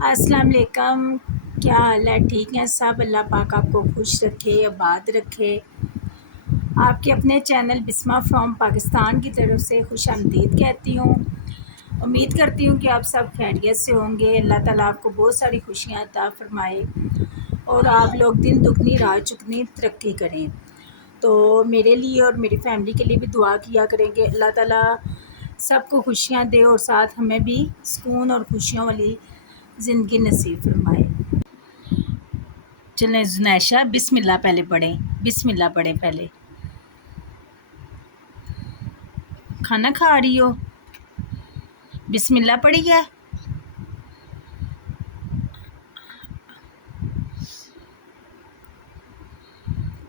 अस्सलाम वालेकुम। क्या हाल है? ठीक हैं सब? अल्लाह पाक आपको खुश रखे, आबाद रखे। आपके अपने चैनल बिस्मा फ्रॉम पाकिस्तान की तरफ से खुशामदीद कहती हूँ। उम्मीद करती हूँ कि आप सब खैरियत से होंगे। अल्लाह ताला आपको बहुत सारी खुशियाँ अता फरमाए और आप लोग दिन दुगनी रात चुगनी तरक्की करें। तो मेरे लिए और मेरी फैमिली के लिए भी दुआ किया करेंगे। अल्लाह ताला सबको खुशियाँ दे और साथ हमें भी सुकून और खुशियों वाली ज़िंदगी नसीब फरमाए। चलें जुनैशा, बिस्मिल्लाह पहले पढ़ें। बिस्मिल्लाह पढ़ें पहले। खाना खा रही हो? बिस्मिल्लाह पढ़ी है?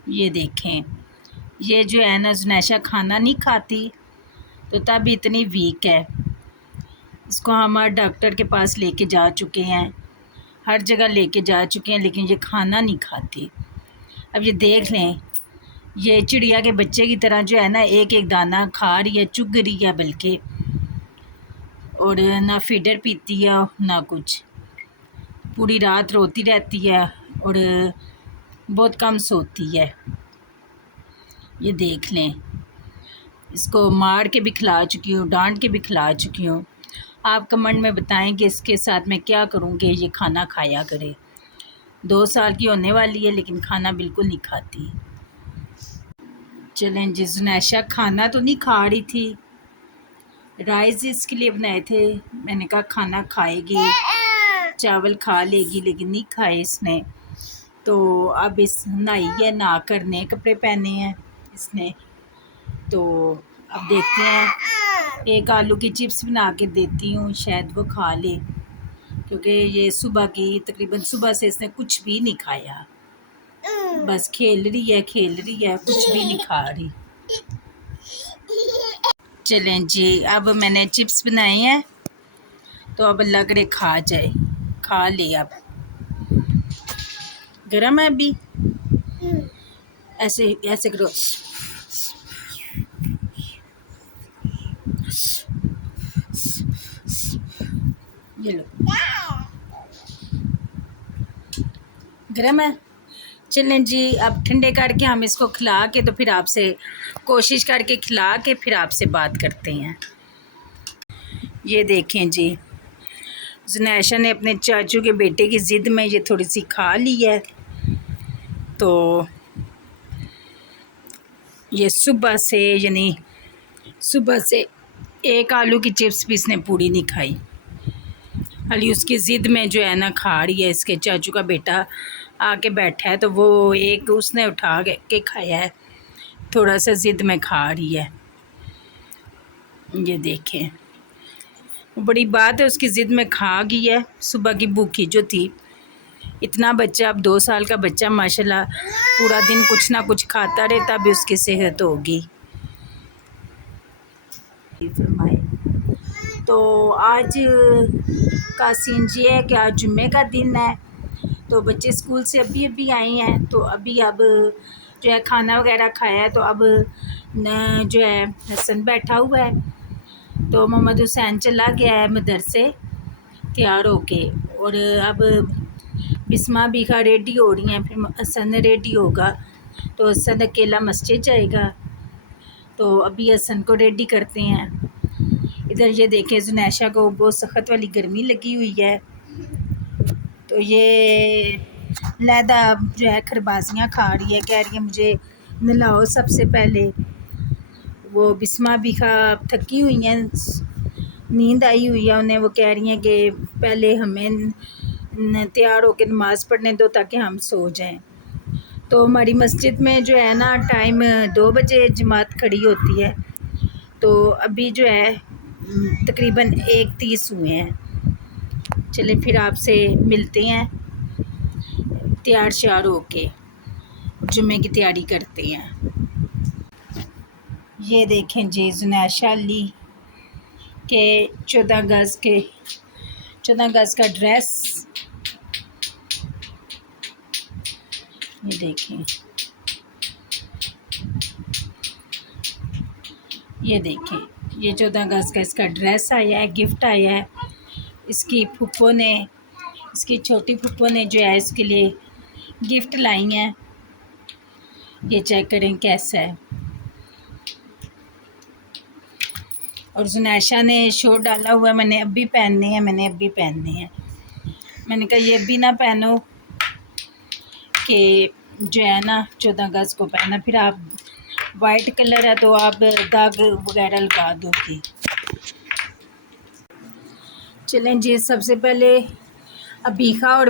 ये देखें, ये जो है ना जुनैशा खाना नहीं खाती तो तब इतनी वीक है। इसको हम डॉक्टर के पास लेके जा चुके हैं, हर जगह लेके जा चुके हैं, लेकिन ये खाना नहीं खाती। अब ये देख लें, ये चिड़िया के बच्चे की तरह जो है ना एक एक दाना खा रही है, चुग रही है बल्कि, और ना फीडर पीती है ना कुछ। पूरी रात रोती रहती है और बहुत कम सोती है। ये देख लें, इसको मार के भी खिला चुकी हूँ, डांट के भी खिला चुकी हूँ। आप कमेंट में बताएं कि इसके साथ मैं क्या करूँ कि ये खाना खाया करे। 2 साल की होने वाली है लेकिन खाना बिल्कुल नहीं खाती। चलें जी, जुनैशा खाना तो नहीं खा रही थी, राइस इसके लिए बनाए थे। मैंने कहा खाना खाएगी, चावल खा लेगी, लेकिन नहीं खाए इसने। तो अब इस नहाई है, नहा कर नए कपड़े पहने हैं इसने। तो अब देखते हैं, एक आलू की चिप्स बना के देती हूँ, शायद वो खा ले, क्योंकि ये सुबह की तकरीबन सुबह से इसने कुछ भी नहीं खाया, बस खेल रही है, कुछ भी नहीं खा रही। चलें जी, अब मैंने चिप्स बनाए हैं तो अब अल्लाह करे खा जाए, खा ले। अब गरम है अभी, ऐसे ऐसे करो। ये लो, गरम है। चलें जी, अब ठंडे करके हम इसको खिला के तो फिर आपसे कोशिश करके खिला के फिर आपसे बात करते हैं। ये देखें जी, जुनैशा ने अपने चाचू के बेटे की ज़िद में ये थोड़ी सी खा ली है। तो ये सुबह से, यानी सुबह से एक आलू की चिप्स भी इसने पूरी नहीं खाई। हाली उसकी ज़िद में जो है ना खा रही है। इसके चाचू का बेटा आके बैठा है तो वो एक उसने उठा के खाया है, थोड़ा सा ज़िद में खा रही है। ये देखें, बड़ी बात है, उसकी ज़िद में खा गई है। सुबह की भूखी जो थी, इतना बच्चा, अब 2 साल का बच्चा माशाल्लाह पूरा दिन कुछ ना कुछ खाता रहता, भी उसकी सेहत होगी। तो आज का सीन ये है कि आज जुम्मे का दिन है, तो बच्चे स्कूल से अभी अभी आए हैं। तो अभी अब जो है खाना वगैरह खाया है, तो अब न जो है हसन बैठा हुआ है, तो मोहम्मद हुसैन चला गया है मदरसे तैयार होके, और अब बिस्मा भी का रेडी हो रही हैं, फिर हसन रेडी होगा, तो हसन अकेला मस्जिद जाएगा। तो अभी हसन को रेडी करते हैं। इधर ये देखें, जुनैशा को बहुत सख्त वाली गर्मी लगी हुई है, तो ये लैदा जो है खरबाजियाँ खा रही है, कह रही है मुझे नहलाओ सबसे पहले। वो बिस्मा भी खा थकी हुई हैं, नींद आई हुई है उन्हें, वो कह रही हैं कि पहले हमें तैयार होकर नमाज़ पढ़ने दो ताकि हम सो जाएं। तो हमारी मस्जिद में जो है ना टाइम 2 बजे जमात खड़ी होती है, तो अभी जो है तकरीबन 1:30 हुए हैं। चले फिर आपसे मिलते हैं, तैयार श्यार होके जुम्मे की तैयारी करते हैं। ये देखें जी, जुनैशा अली के 14 गज़ का ड्रेस, ये देखें, ये देखें, ये 14 गज़ का इसका ड्रेस आया है, गिफ्ट आया है। इसकी फूफो ने इसकी छोटी फुप्पो ने जो है इसके लिए गिफ्ट लाई हैं। ये चेक करें कैसा है। और जुनैशा ने शॉर्ट डाला हुआ है, मैंने अभी पहनने हैं, मैंने कहा ये भी ना पहनो कि जो है ना 14 अगस्त को पहना, फिर आप वाइट कलर है तो आप दाग वगैरह लगा दोगी। चलें जी, सबसे पहले अबीखा और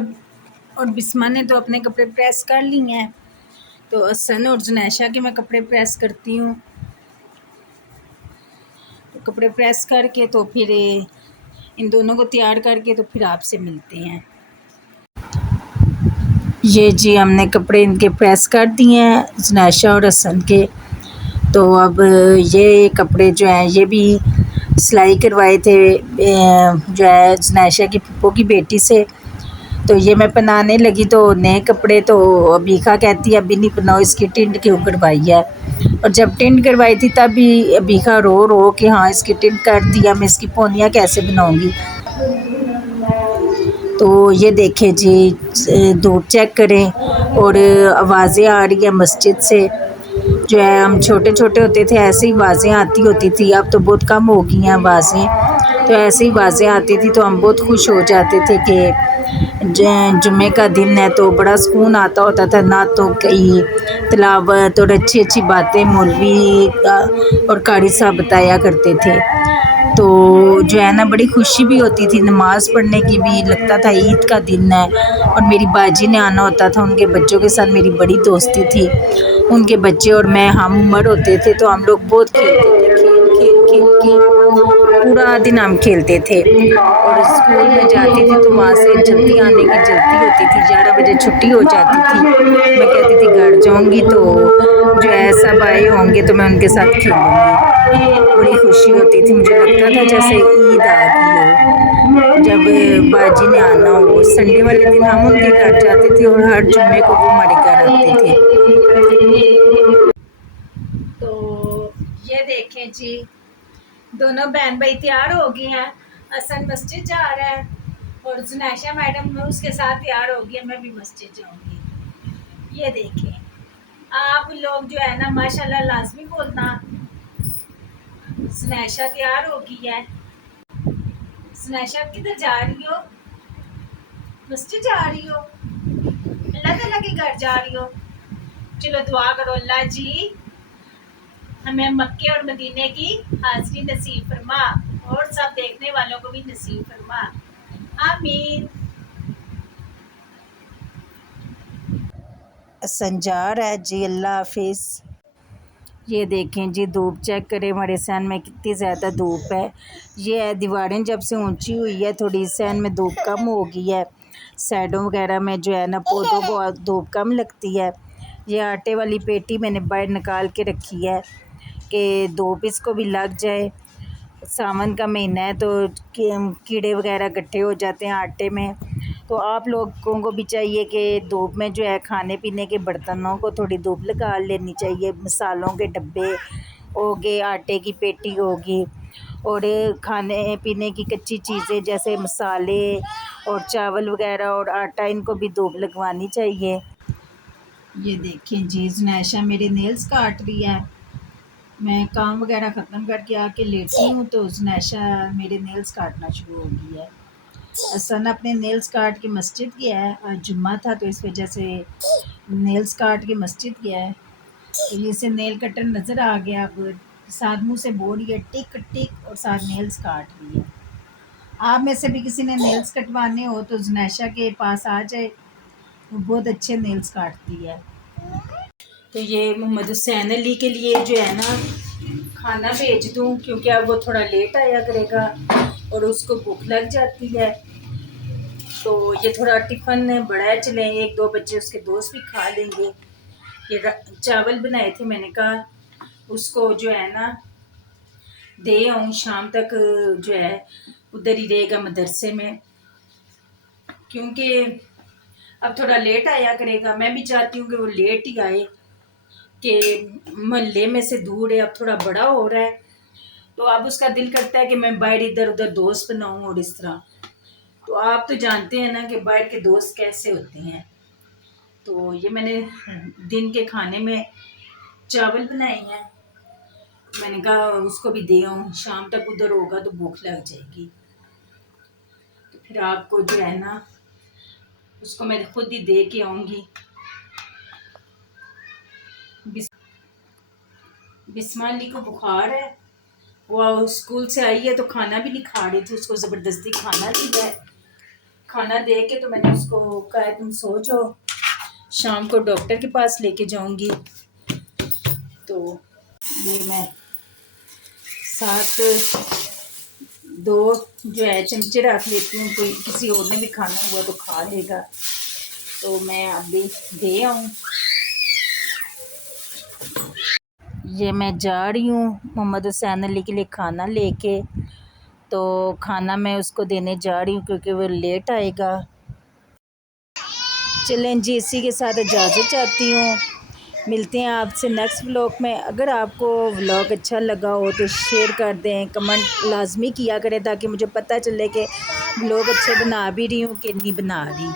बिस्मा ने तो अपने कपड़े प्रेस कर लिए हैं, तो असन और जुनैशा के मैं कपड़े प्रेस करती हूँ। तो कपड़े प्रेस करके तो फिर इन दोनों को तैयार करके तो फिर आपसे मिलते हैं। ये जी हमने कपड़े इनके प्रेस कर दिए हैं, जुनैशा और हसन के। तो अब ये कपड़े जो हैं ये भी सिलाई करवाए थे जो है जुनैशा की फूफो की बेटी से। तो ये मैं पहनाने लगी तो नए कपड़े तो अबीखा कहती है अभी नहीं पहनाओ, इसकी टिंड क्यों करवाई है। और जब टिंड करवाई थी तब भी अबीखा रो रो कि हाँ इसकी टिंड कर दिया, मैं इसकी पोनियाँ कैसे बनाऊँगी। तो ये देखें जी, धूप चेक करें और आवाज़ें आ रही है मस्जिद से। जो है हम छोटे छोटे होते थे ऐसे ही आवाज़ें आती होती थी, अब तो बहुत कम हो गई हैं आवाज़ें। तो ऐसे ही आवाज़ें आती थी तो हम बहुत खुश हो जाते थे कि जुम्मे का दिन है, तो बड़ा सुकून आता होता था ना। तो कई तिलावत और अच्छी अच्छी बातें मौलवी और कारी साहब बताया करते थे। तो जो है ना बड़ी खुशी भी होती थी, नमाज़ पढ़ने की भी लगता था ईद का दिन है। और मेरी बाजी ने आना होता था, उनके बच्चों के साथ मेरी बड़ी दोस्ती थी। उनके बच्चे और मैं हम उम्र होते थे तो हम लोग बहुत खेलते थे, खेल खेल खेल के पूरा दिन हम खेलते थे। और स्कूल में जाती थी तो वहाँ से जल्दी आने की जल्दी होती थी, 11 बजे छुट्टी हो जाती थी। मैं कहती थी घर जाऊँगी तो जो है सब आए होंगे तो मैं उनके साथ खेलूँगी। बड़ी खुशी होती थी, मुझे लगता था जैसे ईद आ गई हो। जब बाजी ने आना हो, संडे वाले दिन हम उनके घर जाते थे और हर जुम्मे को वो हमारे घर आते थे। तो ये देखें जी, दोनों बहन भाई तैयार हो गए हैं। हसन मस्जिद जा रहा है और जुनैशा मैडम उसके साथ तैयार हो गई है, मैं भी मस्जिद जाऊंगी। ये देखें, आप लोग जो है ना माशाल्लाह लाजमी बोलना। जुनैशा तैयार हो गई है। जुनैशा किधर जा रही हो? मस्जिद जा रही हो? अल्लाह ताला के घर जा रही हो? चलो दुआ करो, अल्लाह जी हमें मक्के और मदीने की हाज़िरी नसीब फरमा और सब देखने वालों को भी नसीब फरमा, आमीन। संजार है जी, अल्लाह हाफिज़। ये देखें जी, धूप चेक करें हमारे सहन में कितनी ज़्यादा धूप है। ये है दीवारें जब से ऊंची हुई है थोड़ी सहन में धूप कम हो गई है। साइडों वगैरह में जो है ना पौधों को धूप कम लगती है। ये आटे वाली पेटी मैंने बाहर निकाल के रखी है कि धूप इसको भी लग जाए। सावन का महीना है तो कीड़े वगैरह इकट्ठे हो जाते हैं आटे में। तो आप लोगों को भी चाहिए कि धूप में जो है खाने पीने के बर्तनों को थोड़ी धूप लगा लेनी चाहिए। मसालों के डब्बे हो गए, आटे की पेटी होगी और खाने पीने की कच्ची चीज़ें जैसे मसाले और चावल वगैरह और आटा, इनको भी धूप लगवानी चाहिए। ये देखिए जी, जुनैशा मेरे नेल्स काट रही है। मैं काम वगैरह ख़त्म करके आके लेटी हूँ तो जुनैशा मेरे नेल्स काटना शुरू हो गई है। हसन अपने नेल्स काट के मस्जिद गया है, आज जुम्मा था तो इस वजह से नेल्स काट के मस्जिद गया है। तो ये से नेल कटर नज़र आ गया, अब साथ मुँह से बोल रही है टिक टिक और साथ नेल्स काट रही है। आप में से भी किसी ने नेल्स कटवाने हो तो जुनैशा के पास आ जाए, वो बहुत अच्छे नेल्स काटती है। तो ये मोहम्मद हुसैन अली के लिए जो है ना खाना भेज दूँ क्योंकि अब वो थोड़ा लेट आया करेगा और उसको भूख लग जाती है। तो ये थोड़ा टिफ़िन बड़ा चले, एक दो बच्चे उसके दोस्त भी खा लेंगे। ये चावल बनाए थे, मैंने कहा उसको जो है ना दे आऊँ, शाम तक जो है उधर ही रहेगा मदरसे में, क्योंकि अब थोड़ा लेट आया करेगा। मैं भी चाहती हूँ कि वो लेट ही आए कि मोहल्ले में से दूर है, अब थोड़ा बड़ा हो रहा है तो अब उसका दिल करता है कि मैं बाहर इधर उधर दोस्त बनाऊँ और इस तरह। तो आप तो जानते हैं ना कि बाहर के दोस्त कैसे होते हैं। तो ये मैंने दिन के खाने में चावल बनाए हैं। मैंने कहा उसको भी दे आऊँ, शाम तक उधर होगा तो भूख लग जाएगी। तो फिर आपको जो है ना उसको मैं खुद ही दे के आऊँगी। बिस्माली को बुखार है, वो स्कूल से आई है तो खाना भी नहीं खा रही थी, उसको ज़बरदस्ती खाना दिया है। खाना दे के तो मैंने उसको कहा तुम सो जाओ, शाम को डॉक्टर के पास लेके जाऊंगी। तो ये मैं साथ 2 जो है चमचे रख लेती हूँ, कोई किसी और ने भी खाना हुआ तो खा लेगा। तो मैं अभी दे आऊँ। ये मैं जा रही हूँ मोहम्मद हुसैन अली के लिए खाना लेके। तो खाना मैं उसको देने जा रही हूँ क्योंकि वो लेट आएगा। चलें जी, इसी के साथ इजाज़त चाहती हूँ। मिलते हैं आपसे नेक्स्ट व्लॉग में। अगर आपको व्लॉग अच्छा लगा हो तो शेयर कर दें, कमेंट लाजमी किया करें ताकि मुझे पता चले कि व्लॉग अच्छे बना भी रही हूँ कि नहीं बना रही।